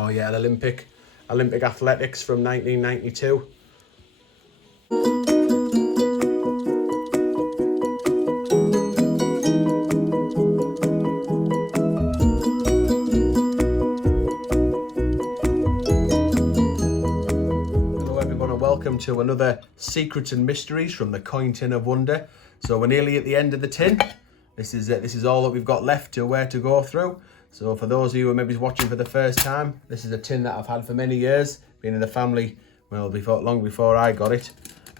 Oh yeah, an Olympic athletics from 1992. Hello everyone and welcome to another Secrets and Mysteries from the Coin Tin of Wonder. So we're nearly at the end of the tin. This is all that we've got left to go through. So for those of you who are maybe watching for the first time, this is a tin that I've had for many years, been in the family, well, long before I got it.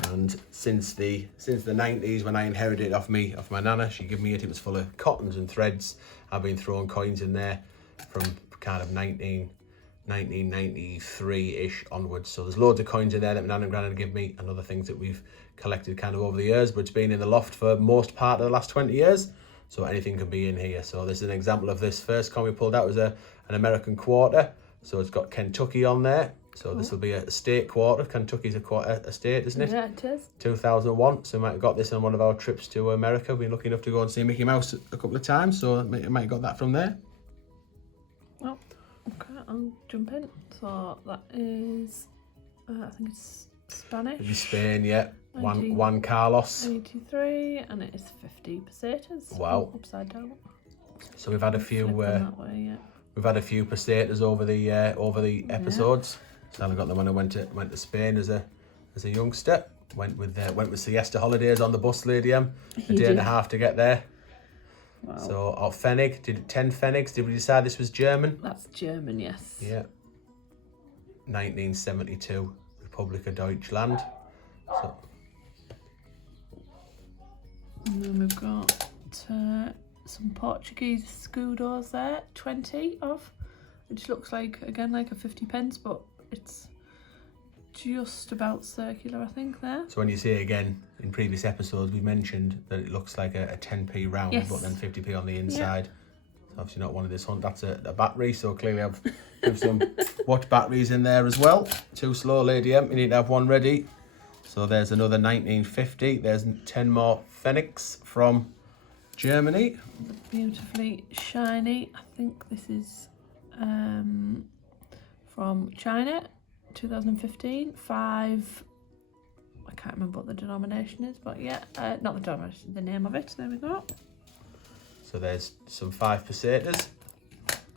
And since the 90s, when I inherited it off my nana, she gave me it. It was full of cottons and threads. I've been throwing coins in there from kind of 1993-ish onwards. So there's loads of coins in there that my nana and granny give me, and other things that we've collected kind of over the years, but it's been in the loft for most part of the last 20 years. So anything can be in here. So this is an example of this first coin we pulled out was an American quarter. So it's got Kentucky on there. So this will be a state quarter. Kentucky's a state, isn't it? Yeah, it is. 2001. So we might have got this on one of our trips to America. We've been lucky enough to go and see Mickey Mouse a couple of times. So we might have got that from there. Oh, okay, I'll jump in. So that is, I think it's Spanish. It'd be Spain, yeah. Juan Carlos. 83, and it is 50 pesetas. Wow. Upside down. So we've had a few. That way, yeah. We've had a few pesetas over the episodes. So I got them when I went to Spain as a youngster. Went with siesta holidays on the bus, Lady M. A day and a half to get there. Wow. So our Pfennig, did 10 Pfennigs. Did we decide this was German? That's German, yes. Yeah. 1972, Republic of Deutschland. So. And then we've got some Portuguese scudos there, 20 of, which looks like, again, like a 50 pence, but it's just about circular, I think, there. So when you see again, in previous episodes, we mentioned that it looks like a 10p round, yes, but then 50p on the inside. Yeah. So obviously not one of this hunt. That's a battery, so clearly I've some watch batteries in there as well. Too slow, Lady M. You need to have one ready. So there's another 1950. There's 10 more Pfennigs from Germany. Beautifully shiny. I think this is from China, 2015. 5. I can't remember what the denomination is, but yeah, not the denomination, the name of it. There we go. So there's some 5 pesetas,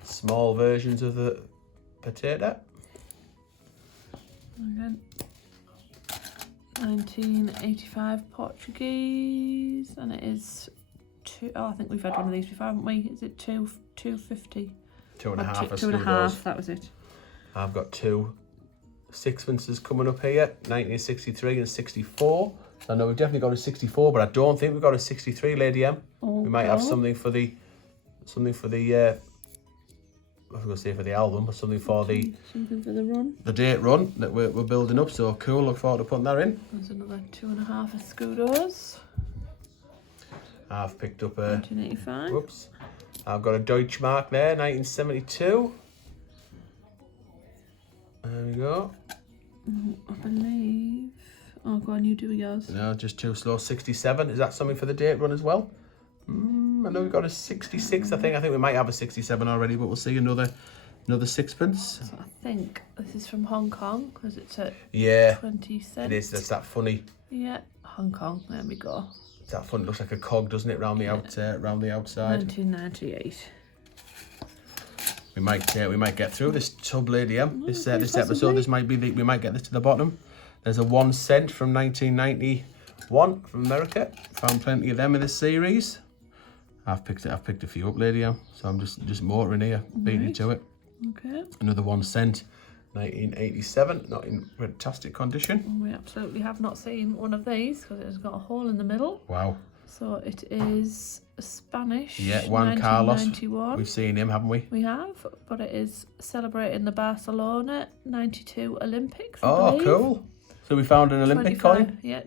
small versions of the potato. Again, 1985 Portuguese, and it is I think we've had one of these before, haven't we? Is it 250? 2.5. 2.5. That was it. I've got 2 sixpences coming up here, 1963 and 64. So I know we've definitely got a 64, but I don't think we've got a 63, Lady M. Oh, we might have something for the I was going to say for the album, but something for the run. The date run that we're building up. So cool. Look forward to putting that in. There's another 2.5 scudos. I've picked up a 1985. Whoops. I've got a Deutschmark there, 1972. There we go. I believe. Oh, go on, you do yours. No, just too slow. 67. Is that something for the date run as well? I know we've got a 66. I think we might have a 67 already, but we'll see. Another sixpence. So I think this is from Hong Kong because it's at 20 cents. It is. That's that funny. Yeah, Hong Kong. There we go. It's that funny. Looks like a cog, doesn't it? Round the outside. 1998. We might get through this tub, Lady M. This episode. This might be we might get this to the bottom. There's a 1 cent from 1991 from America. Found plenty of them in this series. I've picked a few up, Lady M. So I'm just motoring here, beating to it. Okay. Another 1 cent, 1987. Not in fantastic condition. We absolutely have not seen one of these because it has got a hole in the middle. Wow. So it is Spanish. Yeah, Juan Carlos. We've seen him, haven't we? We have, but it is celebrating the Barcelona 92 Olympics. Oh, cool. So we found an Olympic coin? Yeah,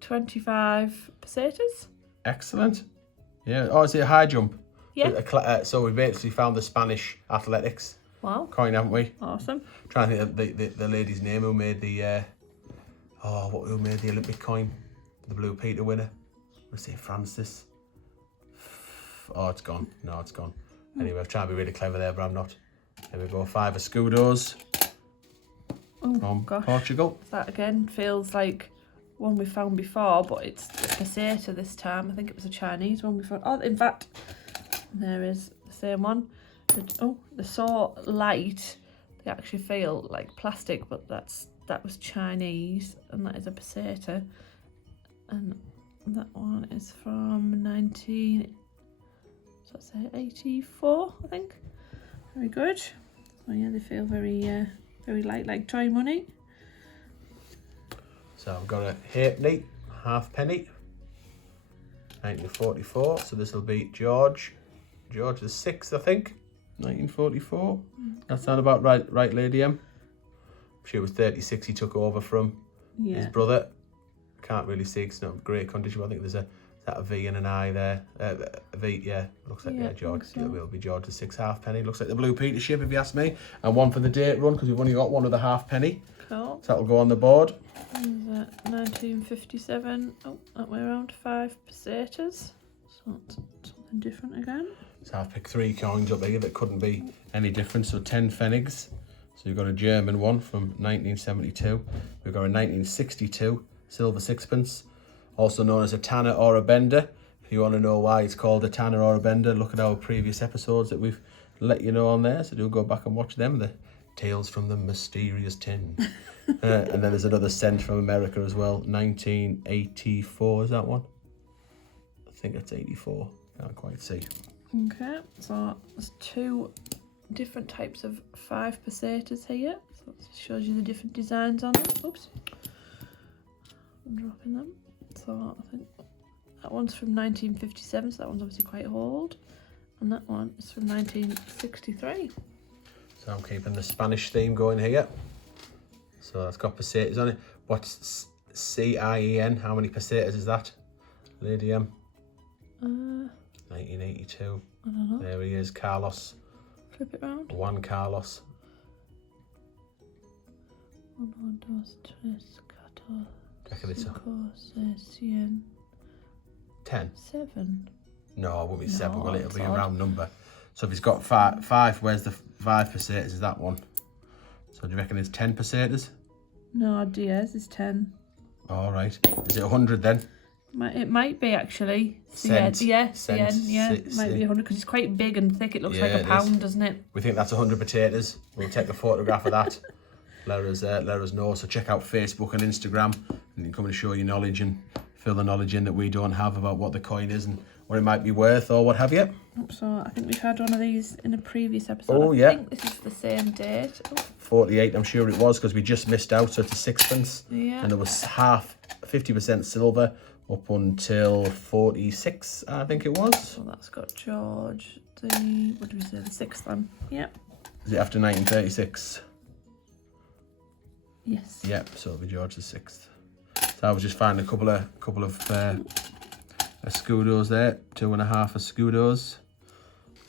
25 pesetas. Excellent. Yeah. Oh, is it a high jump? Yeah. So we basically found the Spanish athletics coin, haven't we? Awesome. Trying to think of the lady's name who made the who made the Olympic coin, the Blue Peter winner. Let's say Francis. Oh, it's gone. No, it's gone. Anyway, I've tried to be really clever there, but I'm not. Here we go, 5 Escudos Oh from gosh, Portugal. that again feels like one we found before, but it's the peseta this time. I think it was a Chinese one we found. Oh, in fact, there is the same one. They're so light, they actually feel like plastic, but that was Chinese, and that is a peseta. And that one is from 1984, I think. Very good. So yeah, they feel very very light, like toy money. So I've got a halfpenny, halfpenny, 1944. So this will be George the 6th, I think, 1944. That sound about right, Lady M? She was 36. He took over from his brother. Can't really see, it's not great condition. But I think there's a V and an I there. A V, yeah. Looks like George. So. It will be George the 6th halfpenny. Looks like the Blue Peter ship, if you ask me. And one for the date run because we've only got one of the halfpenny. Cool. So that'll go on the board. Is it 1957? Oh, that way around. 5 pesetas. So that's something different again. So I've picked 3 coins up here that couldn't be any different. So 10 Pfennigs. So you've got a German one from 1972. We've got a 1962 silver sixpence, also known as a tanner or a bender. If you want to know why it's called a tanner or a bender, look at our previous episodes that we've let you know on there. So do go back and watch them. The Tales from the Mysterious Tin. And then there's another cent from America as well. 1984 is that one? I think it's 84. Can't quite see. Okay, so there's 2 different types of 5 pesetas here. So it shows you the different designs on them. Oops. I'm dropping them. So I think that one's from 1957, so that one's obviously quite old. And that one is from 1963. So I'm keeping the Spanish theme going here. So that's got pesetas on it. What's CIEN? How many pesetas is that, Lady M? 1982. I don't know. There he is, Carlos. Flip it round. 1 Carlos. 1, 2, 3, 4, Reckon it's 5, 6, 7. 10. 7. No, it won't be 7. No, Well, it'll it's be a odd. round number. So if he's got 5, where's the 5 pesetas? Is that one? So do you reckon it's 10 pesetas? No, Diaz is 10. All right. Is it 100 then? It might be actually. Cent. Yeah, Cent. it might be 100 because it's quite big and thick. It looks like a pound, doesn't it? We think that's 100 potatoes. We'll take a photograph of that. Let us know. So check out Facebook and Instagram, and you can come and show your knowledge and fill the knowledge in that we don't have about what the coin is and what it might be worth or what have you. So I think we've had one of these in a previous episode. Oh, I think this is the same date. Oh. 48, I'm sure it was, because we just missed out. So it's a sixpence. Yeah. And there was 50% silver up until 46, I think it was. So that's got George what do we say, the 6th one? Yep. Is it after 1936? Yes. Yep, so it'll be George the 6th. So I was just finding a couple of Escudos there, 2.5 Escudos.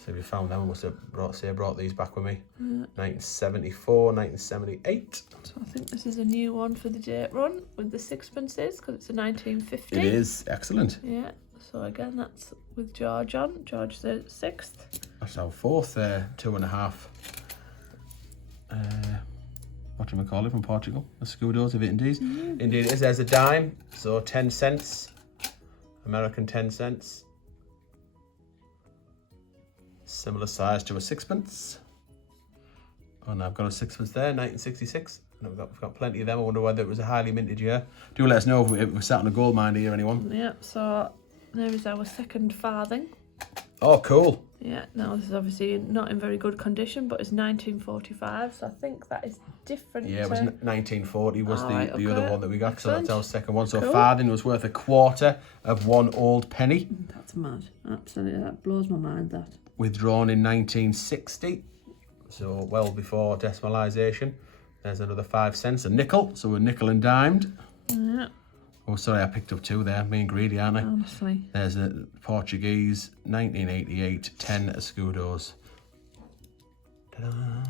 So if you found them, I must have brought these back with me. 1974, 1978. So I think this is a new one for the date run with the sixpences because it's a 1950. It is, excellent. Yeah, so again, that's with George on, George the 6th. That's our 4th 2.5. What do we call it from Portugal? Escudos, if it indeed. Indeed it is. There's a dime, so 10 cents. American 10 cents. Similar size to a sixpence. Oh, now I've got a sixpence there, 1966. And we've got plenty of them. I wonder whether it was a highly minted year. Do let us know if we're sat on a gold mine here, anyone. Yeah, so there is our 2nd farthing. Oh, cool. Yeah, now this is obviously not in very good condition, but it's 1945, so I think that is different. Yeah, it was 1940 was the other one that we got. Excellent. So that's our 2nd one. So Cool. farthing was worth 1/4 of 1 old penny. That's mad. Absolutely, that blows my mind, that. Withdrawn in 1960, so well before decimalisation. There's another 5 cents, a nickel, so we're nickel and dimed. Yeah. Oh, sorry, I picked up 2 there. Me and greedy, aren't I? Honestly. There's a Portuguese, 1988, 10 Escudos. Ta-da.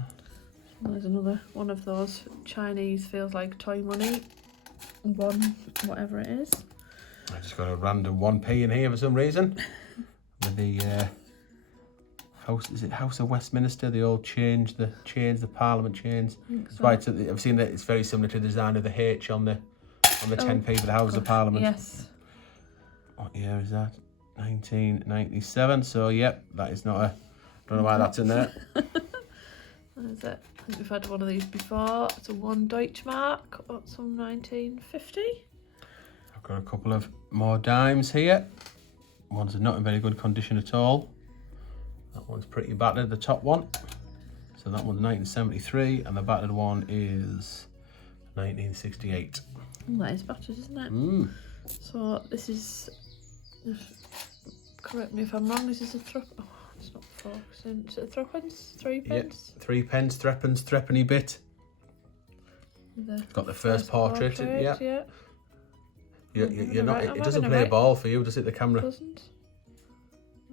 There's another one of those Chinese feels like toy money. One, whatever it is. I just got a random 1p in here for some reason. With the Is it House of Westminster? The old chains, the Parliament chains. That's so. why I've seen that it's very similar to the design of the H on the 10p for the House of Parliament. Yes. What year is that? 1997. So yep, that is not a. Don't know why that's in there. That is it. I think we've had one of these before. It's a 1 Deutschmark. What's from 1950? I've got a couple of more dimes here. One's not in very good condition at all. That one's pretty battered, the top one. So that one's 1973, and the battered one is 1968. Oh, that is battered, isn't it? Mm. So this is, correct me if I'm wrong, this is a oh, it's not focusing. Is it a threepence? 3 pence? Yeah, 3 pence, threepenny bit. Got the first portrait, yeah. You're not. It doesn't play a ball for you, does it? The camera doesn't.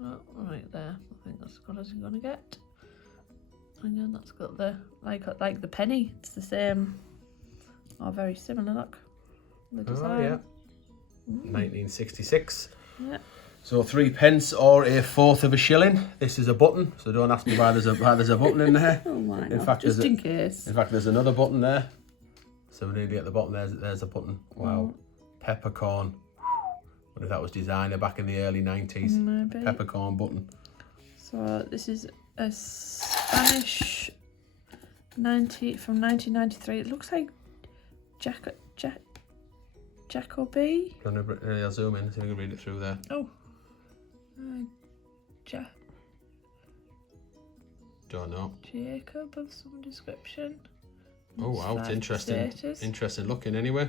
Oh, right there. I think that's as good as you're gonna get. Again, that's got the like the penny. It's the same, or very similar. Look, the design. Oh yeah. 1966. Yeah. So 3 pence or a fourth of a shilling. This is a button, so don't ask me why there's a button in there. Oh my God. In fact, just in case. In fact, there's another button there. So we're nearly at the bottom. There's a button. Wow. Peppercorn. Wonder if that was designer back in the early 90s. Maybe. Peppercorn button. So this is a Spanish from 1993. It looks like Jacoby. I'll zoom in so we can read it through there. Oh. Don't know. Jacob of some description. Oh wow, it's interesting. Status. Interesting looking anyway.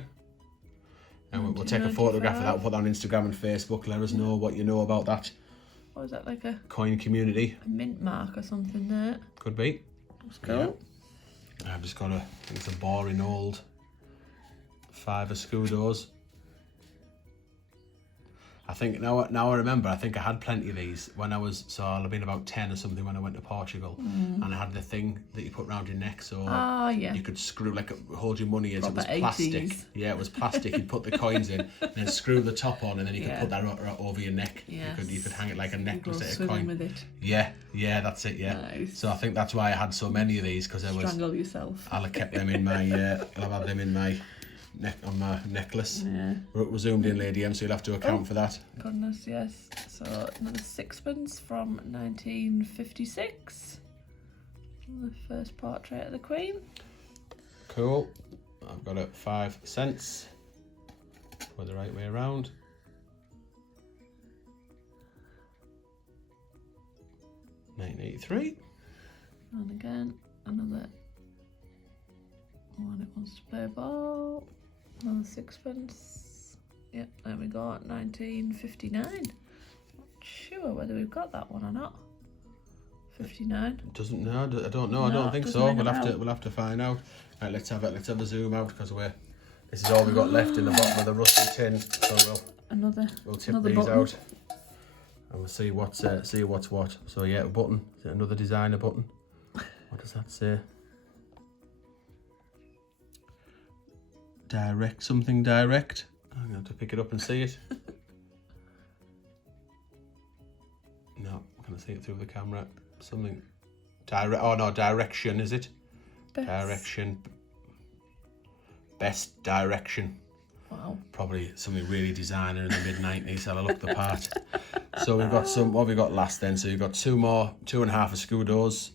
And we'll take a photograph of that, we'll put that on Instagram and Facebook. Let us know what you know about that. What is that, like a coin community? A mint mark or something there. Could be. That's cool. Yeah. I've just got I think it's a boring old 5 Scudos. I think now I remember, I think I had plenty of these when I was, so I'll have been about 10 or something when I went to Portugal. And I had the thing that you put round your neck, so you could screw, hold your money in. It was plastic. 80s. Yeah, it was plastic. You'd put the coins in and then screw the top on, and then you could put that over your neck. Yes. You could hang it like a necklace at a coin. coin. With it. Yeah, that's it, yeah. Nice. So I think that's why I had so many of these, because Strangle yourself. I'll have kept them in my, I'll have had them in my on my necklace. Yeah. We're zoomed in, Lady M, so you'll have to account for that. Goodness, yes. So another Sixpence from 1956. The first portrait of the Queen. Cool. I've got it 5 cents. Go the right way around. $1983. And again, another one. It wants to play ball. Another Sixpence. Yep, there we go. 1959. Not sure whether we've got that one or not. 59. Doesn't know. I don't know. I don't think so. We'll have to find out. Right, let's have a zoom out, because this is all we've got left in the bottom of the rusty tin. So we'll tip these button out, and we'll see what's what. So yeah, a button. Is it another designer button? What does that say? Direct, something direct. I'm gonna have to pick it up and see it. No, can I see it through the camera? Something direct. Oh no, direction, is it? Direction. Best direction. Wow. Probably something really designer in the mid-90s. I'll look the part. So we've got some. What have we got last then? So you've got 2.5 Scudos.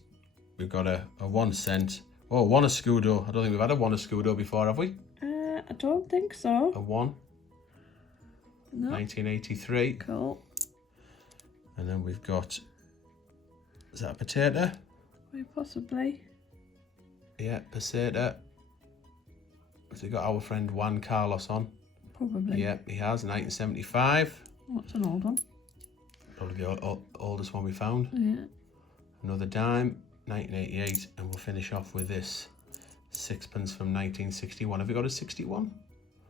We've got a 1 cent. Oh, 1 Scudo. I don't think we've had a 1 Scudo before, have we? I don't think so. A 1. No. 1983. Cool. And then we've got. Is that a potato? Possibly. Yeah, peseta. Has he got our friend Juan Carlos on? Probably. Yeah, he has. 1975. What's an old one? Probably the oldest one we found. Yeah. Another dime, 1988, and we'll finish off with this Sixpence from 1961. Have we got a 61?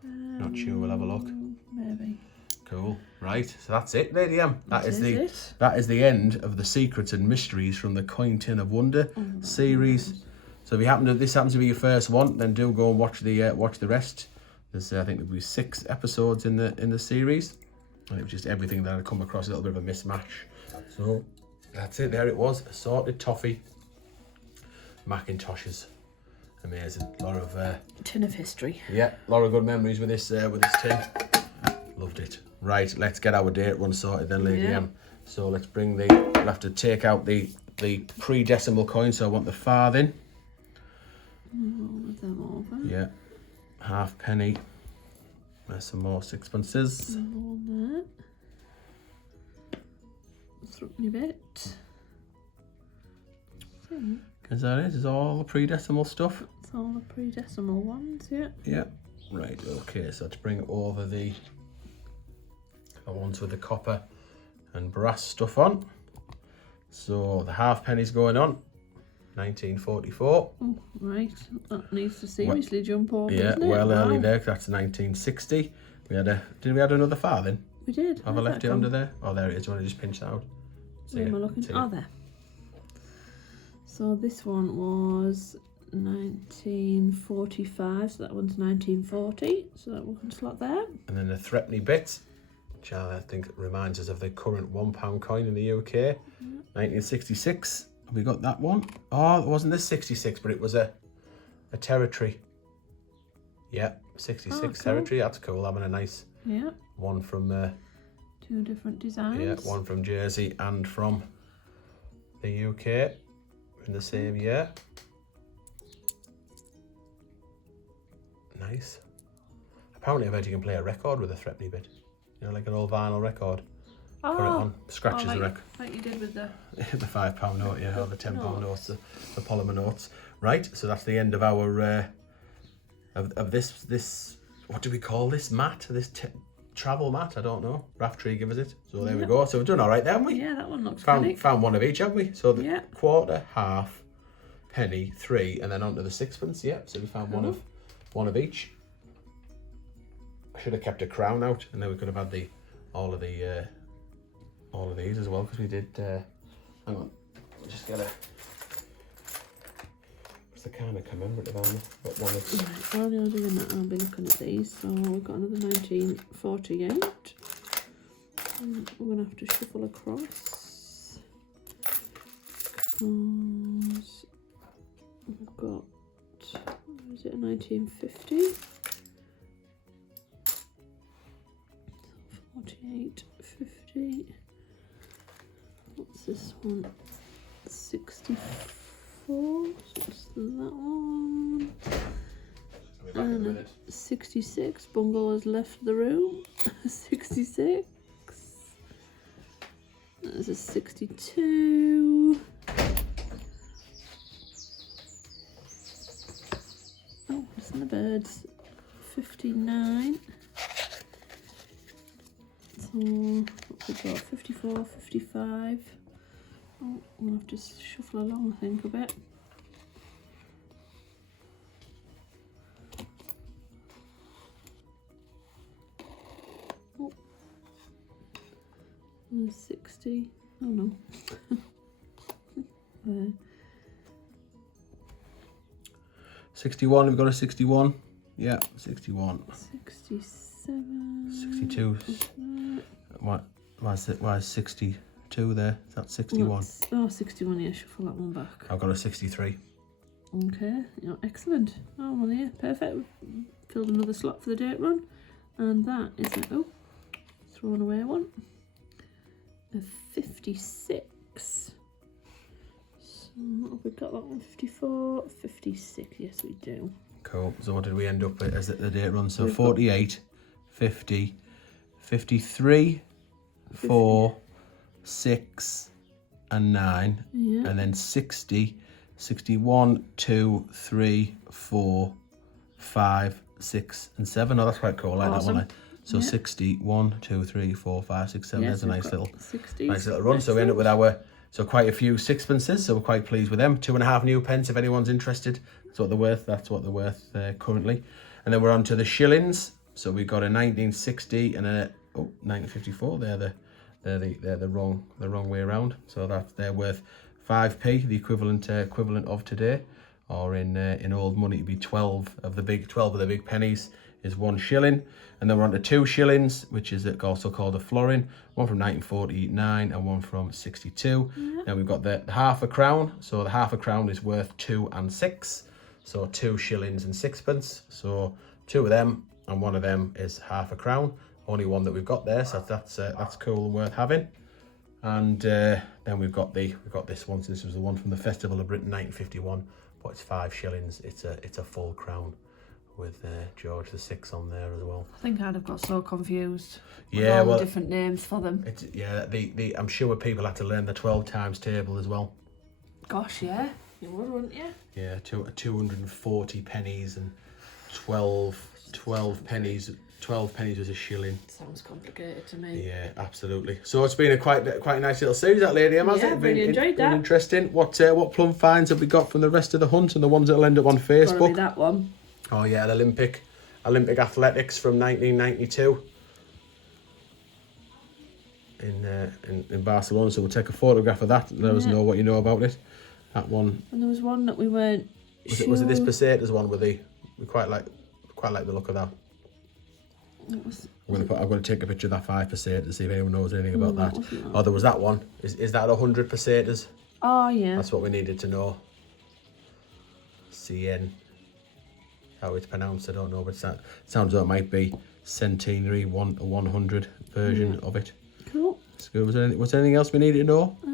Not sure. We'll have a look. Maybe. Cool. Right. So that's it, Lady M. That is the end of the Secrets and Mysteries from the Coin Tin of Wonder series. So if this happens to be your first one, then do go and watch the rest. There's I think there'll be 6 episodes in the series, and it was just everything that I'd come across, a little bit of a mismatch. So That's it, there it was. Assorted toffee. Macintoshes. Amazing. A lot of tin of history. yeah, a lot of good memories with this tin. Loved it. Right, let's get our date run sorted then, Lady M. So let's bring we'll have to take out the pre-decimal coin, so I want the farthing. Roll them over. Yeah. Halfpenny. There's some more sixpences. Roll that. Three bit. Is that it? Is all the pre-decimal stuff? It's all the pre-decimal ones, yeah. Yeah. Right, okay, so let's bring over the ones with the copper and brass stuff on. So the halfpenny's going on. 1944. Oh, right. That needs to seriously jump over, Yeah, doesn't it? well early Wow. there, 'cause that's 1960. Did we add another farthing? We did. Have I left it under there? Oh, there it is. Do you want to just pinch that out? Where am I looking? Oh, there. So this one was 1945, so that one's 1940. So that one can slot there. And then the threepenny bit, which I think reminds us of the current £1 coin in the UK. 1966. We got that one. Oh, it wasn't this 66, but it was a territory. Yep, 66 cool. territory. That's cool. Having a nice Yeah. one from Two different designs. yeah, one from Jersey and from the UK in the same year. Nice. Apparently, I've heard you can play a record with a threepenny bit. You know, like an old vinyl record. Oh, Put it on, scratches like, the record. like you did with the... The £5 note, yeah, or the £10 notes, the polymer notes. Right, so that's the end of our of this. What do we call this mat? This travel mat? I don't know. Raftree give us it. So there we go. So we've done all right there, haven't we? Yeah, that one looks Found one of each, haven't we? So the Yeah. quarter, half, penny, 3, and then onto the sixpence. Yeah. So we found one of each. I should have kept a crown out, and then we could have had all of these as well, because we did. Hang on, I'll just get a. What's the kind of commemorative on it? But one of. Right, while you're doing that, I'll be looking at these. So we've got another 1948. And we're going to have to shuffle across. Because we've got. Is it a 1950? 48, 50. What's this one? 64. So it's that one. And 66. Bungle has left the room. 66. There's a 62. Oh, listen to the birds. 59. So, what we got? 54, 55. Oh, we'll have to shuffle along, I think, a bit. Oh. And 60. Oh no. There. 61. We've got a 61. Yeah, 61. 67. 62. Why is 62 there? Is that 61? Oh, 61, yeah, shuffle that one back. I've got a 63. Okay, yeah, excellent. Oh, well, yeah, perfect. We've filled another slot for the date run. And that is a, thrown away one. A 56. So, we've got that one, 54, 56, yes we do. Cool. So what did we end up with as the date run? So 48, 50, 53, 4, 6 and 9. Yeah. And then 60, 61, 2, 3, 4, 5, 6 and 7. Oh, that's quite cool. I like that one. So 60, 1, 2, 3, 4, 5, 6, 7. Yes, There's a nice little 60s. Nice little run. So we end up with so quite a few sixpences, so we're quite pleased with them. 2.5 new pence if anyone's interested. That's what they're worth. That's what they're worth currently. And then we're on to the shillings. So we've got a 1960 and a 1954. They're the wrong way around. So they're worth 5p, the equivalent of today, or in old money it'd be 12 of the big pennies is 1 shilling. And then we're on to 2 shillings, which is also called a florin. One from 1949 and one from 62. Yeah. Then we've got the half a crown. So the half a crown is worth 2 and 6. So 2 shillings and 6pence. So 2 of them and 1 of them is half a crown. Only one that we've got there, so that's cool and worth having. And then we've got this one. So this was the one from the Festival of Britain 1951, but it's 5 shillings. It's a full crown with George VI on there as well. I think I'd have got so confused. Yeah, with all the different names for them. I'm sure people had to learn the 12 times table as well. Gosh, yeah, you would, wouldn't you? Yeah, 240 pennies and 12 pennies. 12 pennies was a shilling. Sounds complicated to me. Yeah, absolutely. So it's been a quite a nice little series, that Lady M, hasn't it? Really enjoyed that. Interesting. What plum finds have we got from the rest of the hunt and the ones that'll end up on Facebook? Gotta be that one. Oh yeah, an Olympic athletics from 1992 in Barcelona. So we'll take a photograph of that and let us know what you know about it. That one. And there was one that we weren't sure. Was it this pesetas one with we quite like the look of that. I'm going to take a picture of that 5 pesetas to see if anyone knows anything about that. Oh, there was that one. Is that 100 pesetas? Oh yeah. That's what we needed to know. CN. How it's pronounced, I don't know, but it sounds like it might be centenary, 100 version of it. Cool. So was there anything else we needed to know? I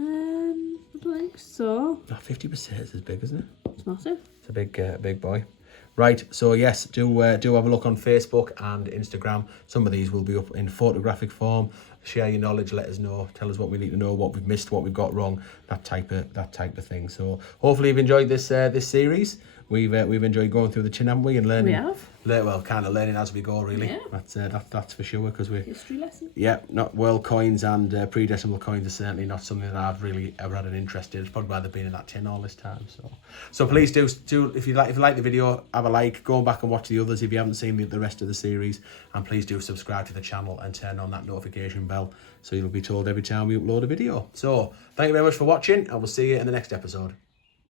don't think so. 50 pesetas is big, isn't it? It's massive. It's a big boy. Right, so yes, do have a look on Facebook and Instagram. Some of these will be up in photographic form. Share your knowledge, let us know, tell us what we need to know, what we've missed, what we've got wrong, that type of thing. So hopefully you've enjoyed this series. We've enjoyed going through the tin, haven't we, and learning. We have. Kind of learning as we go, really. Yeah. That's for sure, because we're History lesson. Yeah, not world coins and pre-decimal coins are certainly not something that I've really ever had an interest in. It's probably why they've been in that tin all this time. So please do if you like the video, have a like, go back and watch the others if you haven't seen the rest of the series, and please do subscribe to the channel and turn on that notification bell so you'll be told every time we upload a video. So thank you very much for watching, and we'll see you in the next episode.